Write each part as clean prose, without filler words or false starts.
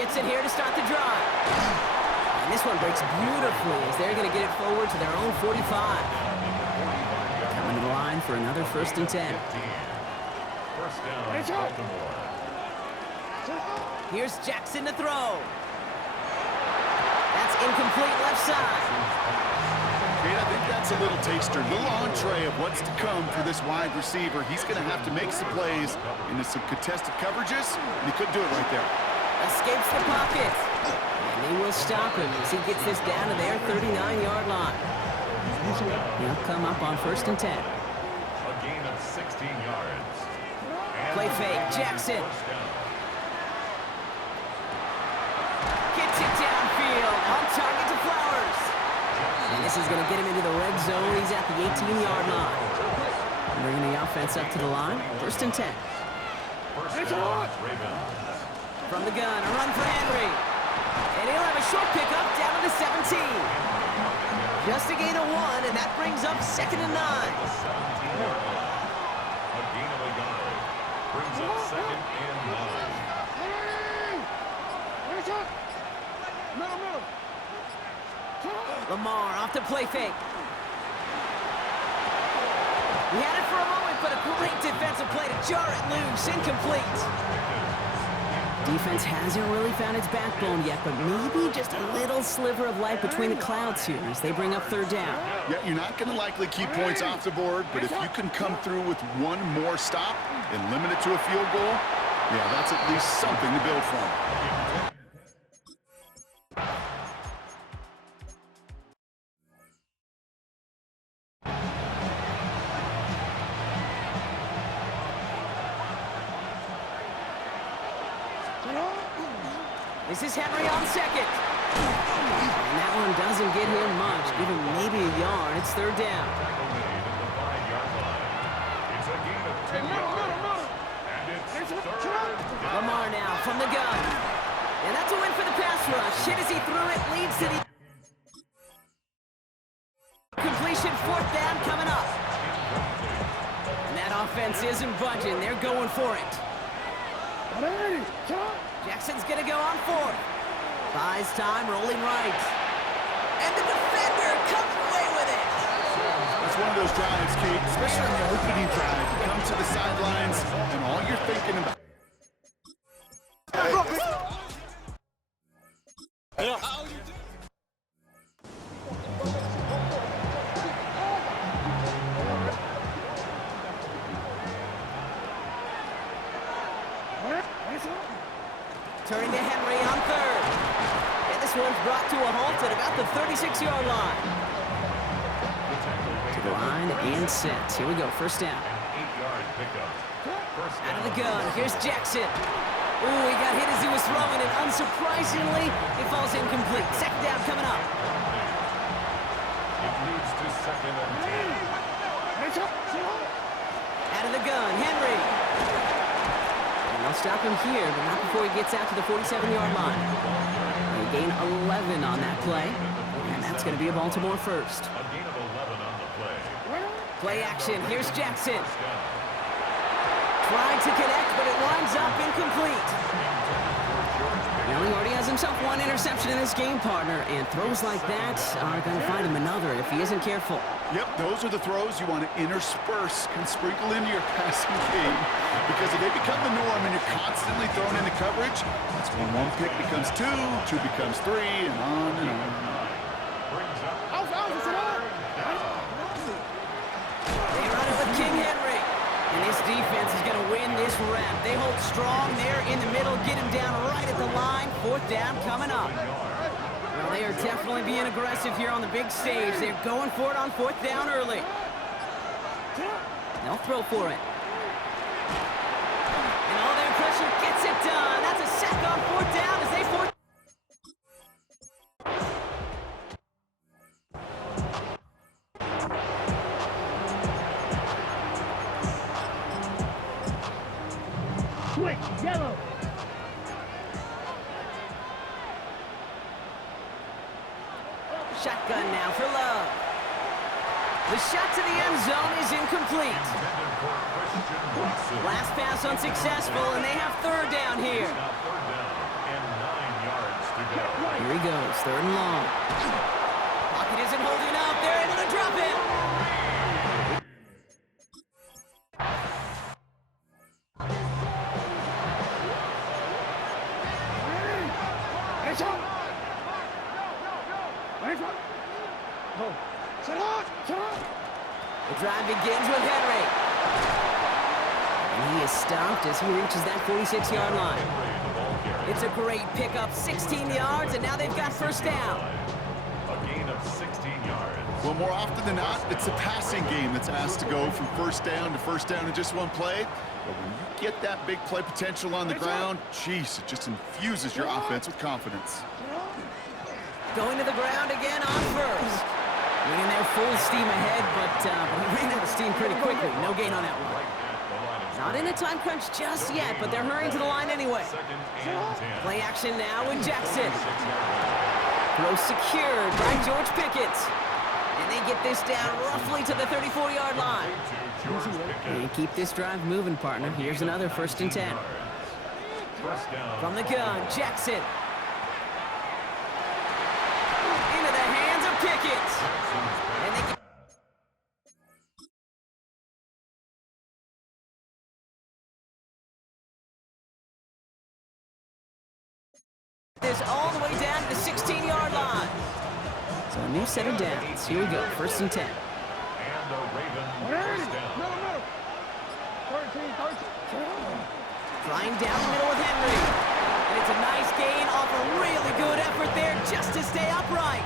gets it here to start the drive. And this one breaks beautifully as they're going to get it forward to their own 45. Coming to the line for another 1st and 10. First down, Baltimore. Here's Jackson to throw. That's incomplete left side. Kate, I think that's a little taster, a little entree of what's to come for this wide receiver. He's going to have to make some plays into some contested coverages, and he couldn't do it right there. Escapes the pocket. And they will stop him as he gets this down to their 39-yard line. He'll come up on 1st and 10. A gain of 16 yards. Play fake, Jackson. Gets it downfield, on target to Flowers. And this is going to get him into the red zone. He's at the 18-yard line. Bringing the offense up to the line, 1st and 10. First down, Ravens. From the gun, a run for Henry. And he'll have a short pickup down to the 17. Just a gain of 1, and that brings up 2nd and 9. 17-yard line. A gain of a yard. Brings up 2nd and 9. Lamar off the play fake. He had it for a moment, but a great defensive play to jar it loose. Incomplete. Defense hasn't really found its backbone yet, but maybe just a little sliver of light between the clouds here as they bring up 3rd down. Yeah, you're not going to likely keep points off the board, but if you can come through with one more stop and limit it to a field goal, yeah, that's at least something to build from. This is Henry on 2nd. And that one doesn't get him much. Give him maybe a yard. It's 3rd down. Tackle made at the 5-yard line. It's a gain of 10 yards. And it's 3rd down. Lamar now from the gun. And that's a win for the pass rush. Hit as he threw it. Leads to the completion. 4th down coming up. And that offense isn't budging. They're going for it. Jackson's going to go on 4th. Buys time, rolling right. And the defender comes away with it. It's one of those drives, Kate, especially on the opening drive. You come to the sidelines, and all you're thinking about... Turning to Henry on 3rd. And this one's brought to a halt at about the 36-yard line. To the line and set. Here we go, 1st down. 8-yard pickup. Out of the gun, here's Jackson. Ooh, he got hit as he was throwing it. Unsurprisingly, it falls incomplete. 2nd down coming up. It leads to 2nd and 10. Out of the gun, Henry. They'll stop him here, but not before he gets out to the 47-yard line. They gain 11 on that play, and that's going to be a Baltimore 1st. A gain of 11 on the play. Play action, here's Jackson. Trying to connect, but it winds up incomplete. Well, he already has himself 1 interception in this game, partner, and throws like that are going to find him another if he isn't careful. Yep, those are the throws you want to intersperse and sprinkle into your passing game. Because if they become the norm and you're constantly thrown into coverage, that's when 1 pick becomes 2, 2 becomes 3, and on and on. They run it with King Henry. And this defense is going to win this rep. They hold strong there in the middle, get him down right at the line. 4th down coming up. Well, they are definitely being aggressive here on the big stage. They're going for it on 4th down early. They'll throw for it. And all their pressure gets it done. That's a sack on 4th down as they force. Quick, yellow. Shotgun now for Love. The shot to the end zone is incomplete. Last pass unsuccessful, and they have 3rd down here. Now 3rd down and 9 Here he goes, third and long. Pocket isn't holding up. They're able to drop it. The drive begins with Henry. And he is stopped as he reaches that 46-yard line. It's a great pickup, 16 yards, and now they've got first down. A gain of 16 yards. Well, more often than not, it's a passing game that's asked to go from first down in just one play. But when you get that big play potential on the ground, geez, it just infuses your offense with confidence. Going to the ground again on first. Winning there full steam ahead, but he ran out of steam pretty quickly. No gain on that one. Not in a time crunch just yet, but they're hurrying to the line anyway. Play action now with Jackson. Throw secured by George Pickett. And they get this down roughly to the 34-yard line. And keep this drive moving, partner. Here's another 1st and 10. From the gun, Jackson. Into the hands of Pickett. And they this all the way down to the 16-yard line. So a new set of downs. Here we go, 1st and 10. And the Ravens first down. Flying down the middle with Henry. And it's a nice gain off a really good effort there just to stay upright.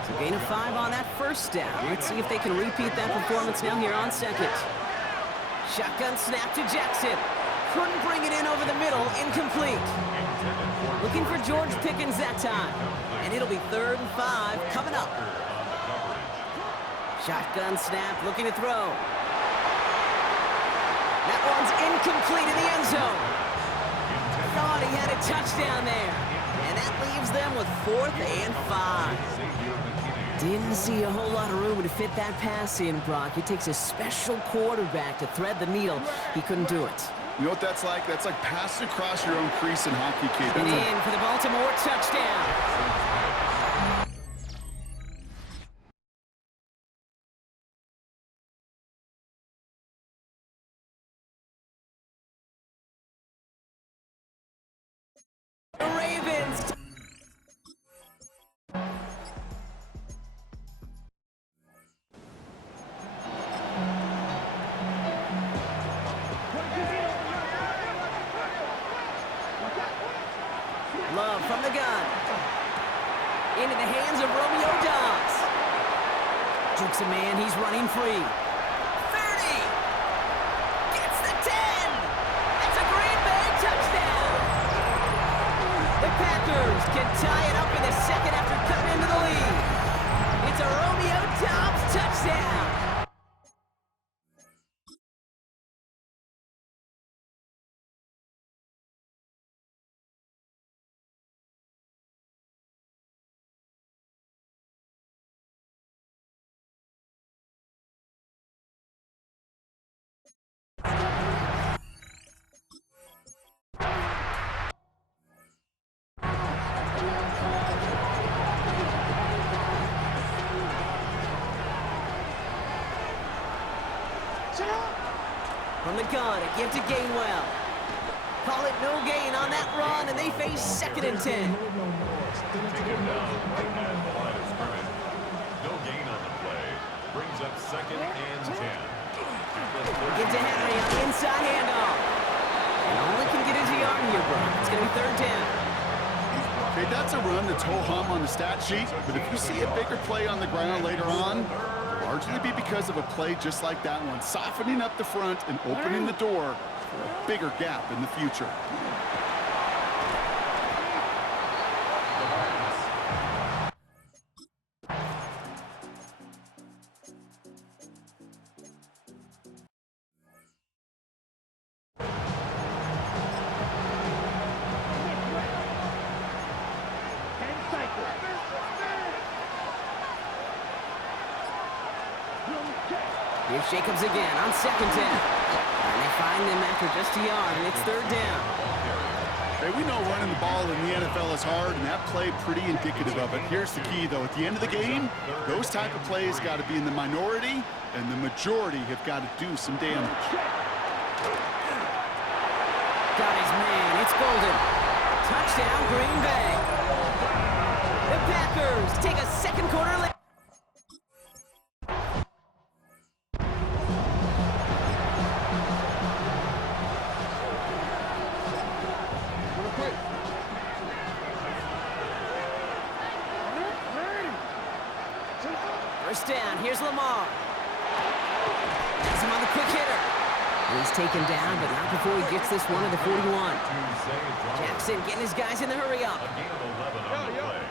It's a gain of 5 on that first down. Let's see if they can repeat that performance now here on second. Shotgun snap to Jackson. Couldn't bring it in over the middle, incomplete. Looking for George Pickens that time. And it'll be 3rd and 5 coming up. Shotgun snap, looking to throw. That one's incomplete in the end zone. Thought he had a touchdown there. And that leaves them with 4th and 5. Didn't see a whole lot of room to fit that pass in, Brock. It takes a special quarterback to thread the needle. He couldn't do it. You know what that's like? That's like passing across your own crease in hockey, kid. And in for the Baltimore touchdown. The Ravens. Love from the gun. Into the hands of Romeo Dobbs. Jukes a man, he's running free. 30. Gets the 10. That's a Green Bay touchdown. The Packers can tie it up in the second after cutting into the lead. It's a Romeo Dobbs touchdown. From the gun, a give to Gainwell. Call it no gain on that run, and they face 2nd and 10. Take him down right at the line of scrimmage. No gain on the play. Brings up 2nd and 10. Get to Henry on the inside handoff. And only can get his yard here, bro. It's going to be 3rd down. Okay, that's a run that's ho-hum on the stat sheet, but if you see a bigger play on the ground later on, largely be because of a play just like that one, softening up the front and opening the door for a bigger gap in the future. Here's Jacobs again on 2nd down. And they find him after just a yard, and it's 3rd down. Hey, we know running the ball in the NFL is hard, and that play pretty indicative of it. Here's the key, though. At the end of the game, those type of plays got to be in the minority, and the majority have got to do some damage. Got his man. It's Golden. Touchdown, Green Bay. The Packers take a second quarter lead. First down, here's Lamar. Has him on the quick hitter. And he's taken down, but not before he gets this one to the 41. Jackson getting his guys in the hurry up. A gain of 11 on the play.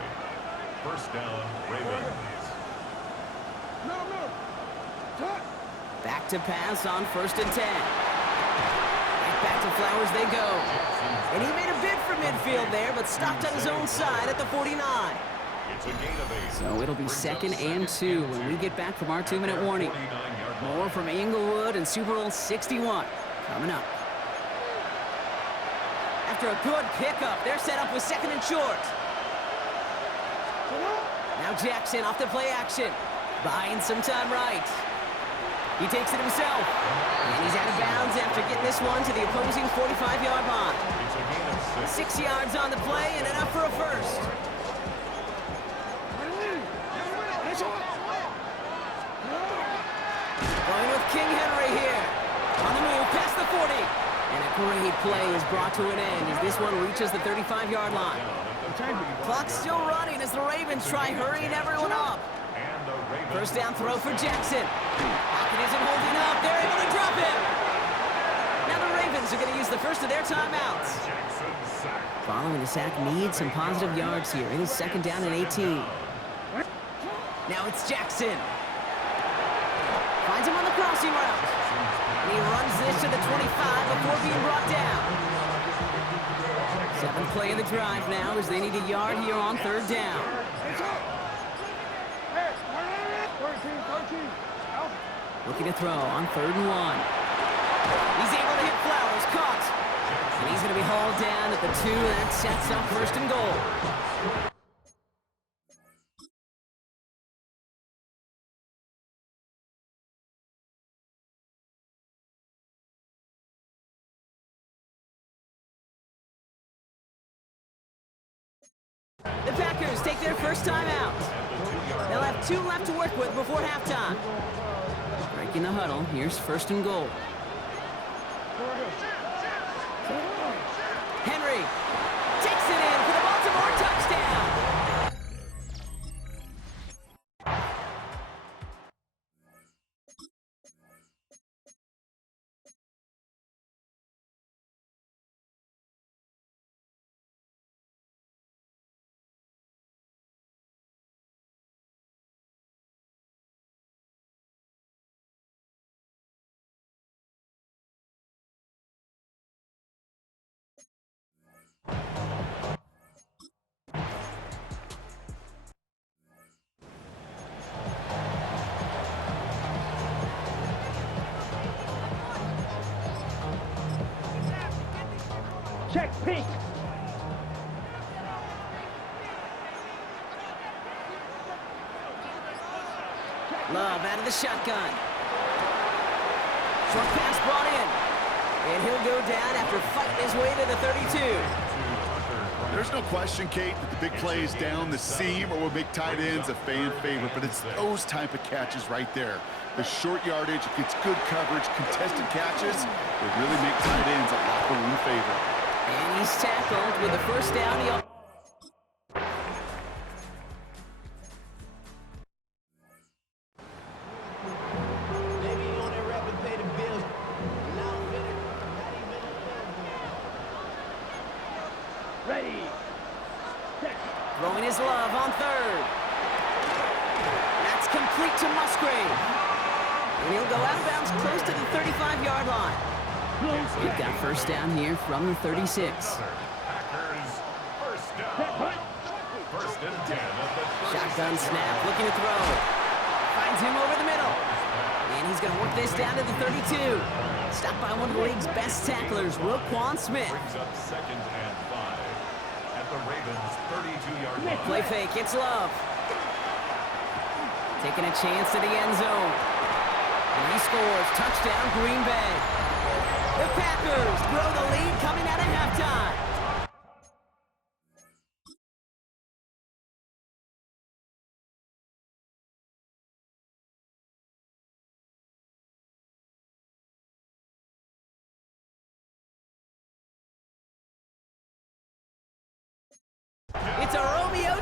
First down, Ravens. Back to pass on 1st and 10. Right back to Flowers they go. And he made a bid for midfield there, but stopped on his own side at the 49. It's a gain of 8. So it'll be 2nd and 2 when we get back from our 2-minute warning. More from Inglewood and Super Bowl 61 coming up. After a good pickup, they're set up with 2nd and short. Now Jackson off the play action. Buying some time right. He takes it himself. And he's out of bounds after getting this one to the opposing 45-yard line. It's a gain of 6. 6 yards on the play and enough for a first. Going with King Henry here. On the move, past the 40. And a great play is brought to an end as this one reaches the 35-yard line. Clock's still running as the Ravens try hurrying everyone up. First down throw for Jackson. Pocket isn't holding up. They're able to drop him. Now the Ravens are going to use the first of their timeouts. Following the sack needs some positive yards here. It is 2nd down and 18. Now it's Jackson. Finds him on the crossing route. And he runs this to the 25 before being brought down. 7th play of the drive now as they need a yard here on 3rd down. Looking to throw on 3rd and 1. He's able to hit Flowers, caught. And he's going to be hauled down at the 2. That sets up 1st and goal. The Packers take their first time out. They'll have 2 left to work with before halftime. Breaking the huddle, here's 1st and goal. Henry takes it in for the Baltimore touchdown. Check, peek. Love out of the shotgun. Short pass brought in. And he'll go down after fighting his way to the 32. There's no question, Kate, that the big plays down the seam or will make tight ends a fan favorite, but it's those type of catches right there. The short yardage, it gets good coverage, contested catches, they really make tight ends a locker room favorite. And he's tackled with the first down. Ready. Throwing his love on 3rd. That's complete to Musgrave. And he'll go out of bounds close to the 35-yard line. We've got first down here from the 36. Packers, first down. 1st and 10 at the Shotgun snap, looking to throw. Finds him over the middle. And he's going to work this down to the 32. Stopped by one of the league's best tacklers, Roquan Smith. Brings up 2nd and 5 at the Ravens' 32-yard line. Play fake, it's Love. Taking a chance to the end zone. And he scores. Touchdown, Green Bay. The Packers grow the lead coming out of halftime. It's a Romeo.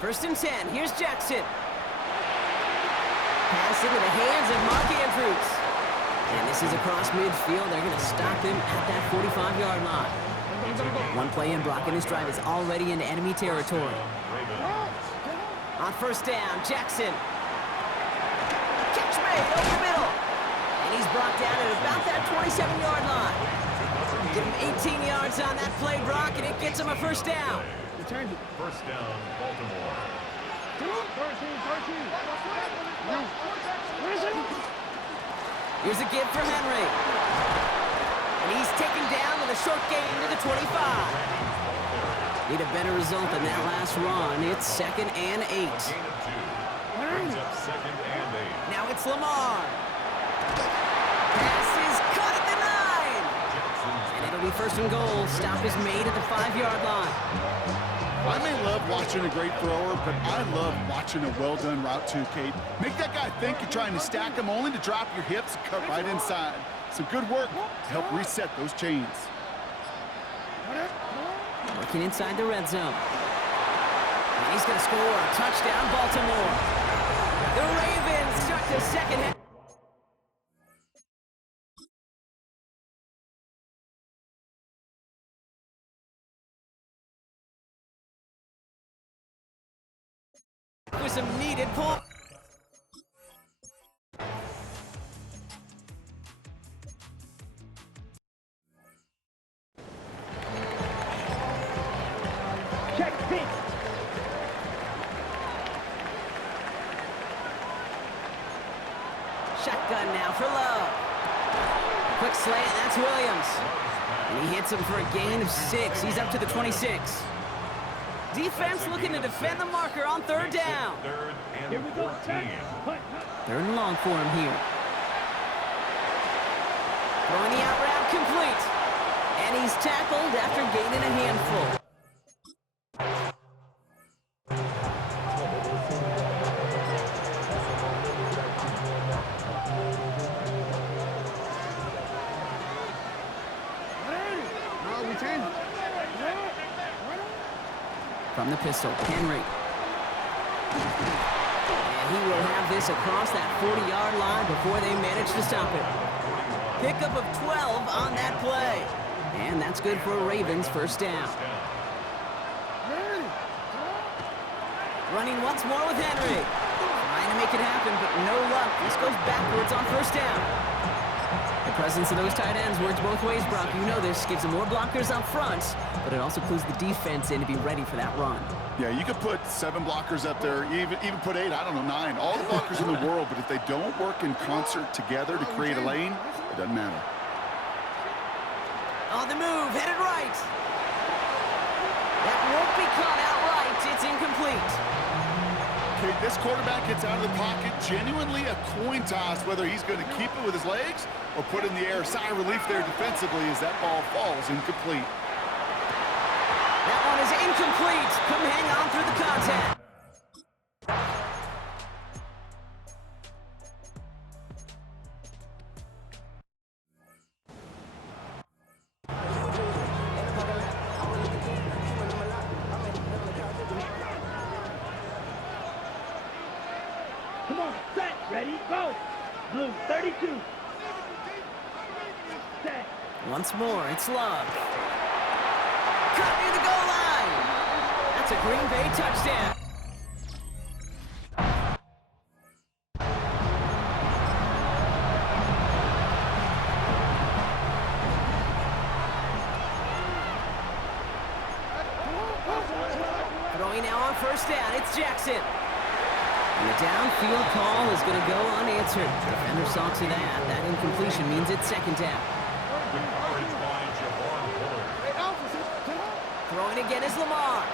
First and 10. Here's Jackson. Pass into the hands of Mark Andrews. And this is across midfield. They're going to stop him at that 45-yard line. One play in blocking this drive is already into enemy territory. On first down, Jackson. Catch made over the middle. And he's brought down at about that 27-yard line. Give him 18 yards on that play, Brock, and it gets him a first down. First down, Baltimore. Here's a give for Henry. And he's taken down with a short gain to the 25. Need a better result than that last run. It's 2nd and 8. Gain of 2. Brings up 2nd and 8. Now it's Lamar. Pass is caught at the 9. And it'll be first and goal. Stop is made at the 5-yard line. I may love watching a great thrower, but I love watching a well-done route too, Kate. Make that guy think you're trying to stack him only to drop your hips and cut right inside. Some good work to help reset those chains. Working inside the red zone. And he's going to score. Touchdown, Baltimore. The Ravens start the second half. With some needed points. Check pitch. Shotgun now for Love. Quick slant, that's Williams. And he hits him for a gain of 6. He's up to the 26. Defense looking to defend the marker on third down. 3rd Here and we go. 14. Third and long for him here. Throwing the out route complete. And he's tackled after gaining a handful. From the pistol, Henry. And he will have this across that 40-yard line before they manage to stop it. Pickup of 12 on that play. And that's good for a Ravens first down. Running once more with Henry. Trying to make it happen, but no luck. This goes backwards on first down. The presence of those tight ends works both ways, Brock. You know this. Gives them more blockers up front, but it also clues the defense in to be ready for that run. Yeah, you could put 7 blockers up there, even put 8, I don't know, 9. All the blockers in the world, but if they don't work in concert together to create a lane, it doesn't matter. On the move, headed right. That won't be caught outright. It's incomplete. Okay, this quarterback gets out of the pocket, genuinely a coin toss, whether he's going to keep it with his legs or put it in the air. Sigh of relief there defensively as that ball falls incomplete. That one is incomplete. Couldn't hang on through the contact. Come on, set, ready, go. Blue 32. Set. Once more, it's Love. Cut near the goal line. That's a Green Bay touchdown. Throwing now on first down. It's Jackson. And the downfield call is going to go unanswered. Defender saw to that. That incompletion means it's second down. The coverage by Javon Bullard. Throwing again is Lamar.